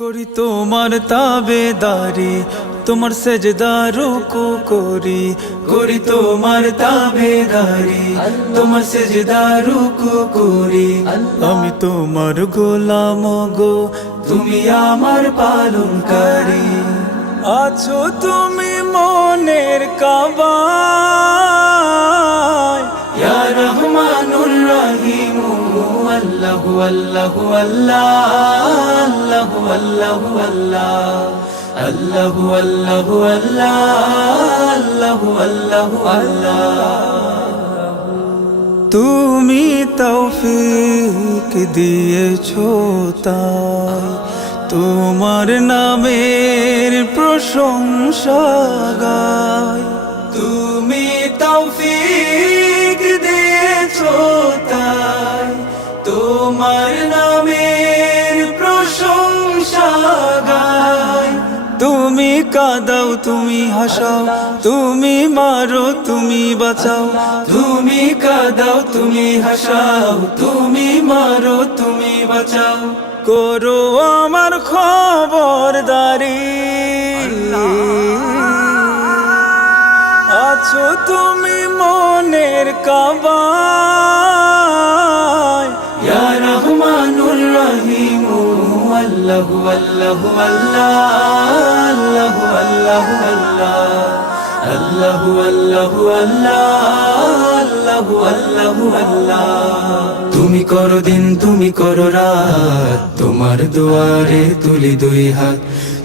করি তোমার তাবেদারি, তোমার সেজদা রুকু করি। করি তোমার তাবেদারি, তোমার সেজদা রুকু করি। আমি তোমার গোলাম গো, তুমি আমার পালনকারী। আছো তুমি মনের কাবায়, ইয়া রহমানুর রহিম। আল্লাহু আল্লাহু আল্লাহ, আল্লাহু আল্লাহু আল্লাহ, আল্লাহু আল্লাহু আল্লাহ, আল্লাহু আল্লাহ। তুমি তৌফিক দিয়েছো তাই তোমার নামের প্রশংসা গাই। তুমি তৌফিক দিয়েছো তাই তোমার নামের প্রশংসা গাই। তুমি কাঁদাও তুমি হাসাও, তুমি মারো তুমি বাঁচাও। তুমি কাঁদাও তুমি হাসাও, তুমি মারো তুমি বাঁচাও। করো আমার খবরদারি, আছো তুমি মনের কাবায়, ইয়া রহমানুর রহিম। আল্লাহু আল্লাহু আল্লাহু আল্লাহু আল্লাহু আল্লাহু আল্লাহু আল্লাহু আল্লাহ। তুমি করো দিন তুমি করো রাত, তোমার দুয়ারে তুলি দুই হাত।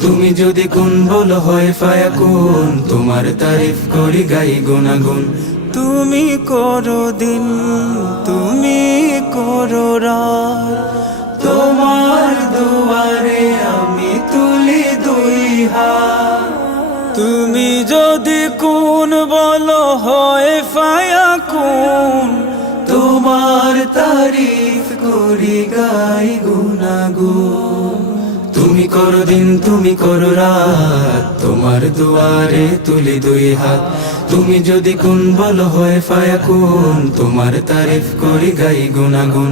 তুমি যদি কোন বলো হয় ফায়াকুন, তোমার তারিফ করি গাই গুনাগুন। তুমি করো দিন তুমি করো রাত, তোমার দুয়ারে আমি তুলি দুই হাত। তুমি যদি কোন বলো হয় ফায়াকুন, তোমার তারিফ করি গাই গুনাগুন। তুমি করো দিন তুমি করো রাত, তোমার দুয়ারে তুলি দুই হাত। তুমি যদি কোন বলো হয় ফায়াকুন, তোমার তারিফ করি গাই গুনাগুন।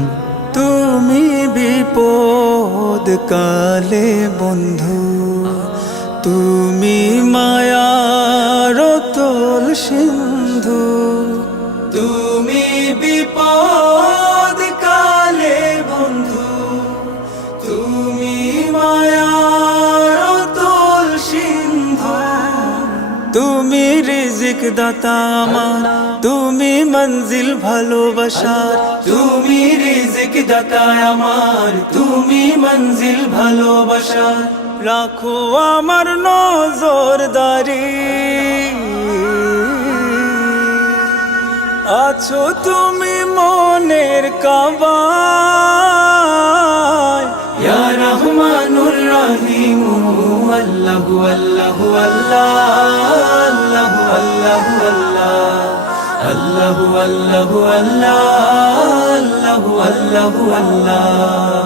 তুমি বিপদ কালে বন্ধু, তুমি মায়ার অতল সিন্ধু। তুমি বিপদ কালে বন্ধু, তুমি মায়ার অতল সিন্ধু। তুমি রিজিক দাতা আমার, তুমি মঞ্জিল ভালোবাসার। তুমি রিজিক দাতা আমার, তুমি মঞ্জিল ভালোবাসার। রাখো আমার নজরদারি, আছো তুমি মনের কাবায়, ইয়া রহমানুর রহিম। আল্লাহু আল্লাহু আল্লাহু আল্লাহু আল্লাহু আল্লাহু আল্লাহু আল্লাহু আল্লাহু আল্লাহ।